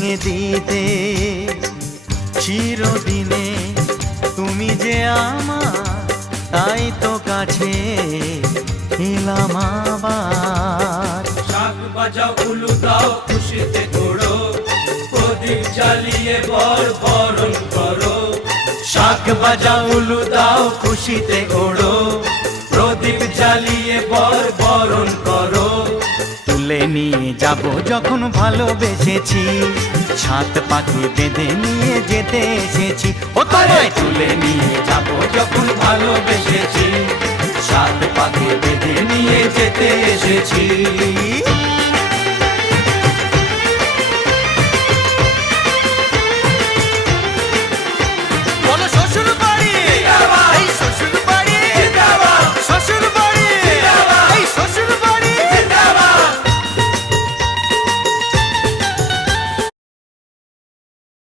ভেঙে দিতে। চিরদিনে তুমি যে আমার, তাই তো কাছে এলাম আবার। শাঁখ বাজাও উলু দাও খুশিতে ঘোড়ো, প্রদীপ জ্বালিয়ে বর বরণ করো। শাঁখ বাজাও উলু দাও খুশিতে ওড়ো, প্রদীপ জ্বালিয়ে বর বরণ করো। তুলে নিয়ে যাব যখন ভালোবেসেছি, ছাত পাখি বেঁধে নিয়ে যেতে এসেছি। ও তোমায় তুলে নিয়ে যাব যখন ভালোবেসেছি, সাত পাখি বেঁধে নিয়ে যেতে এসেছি।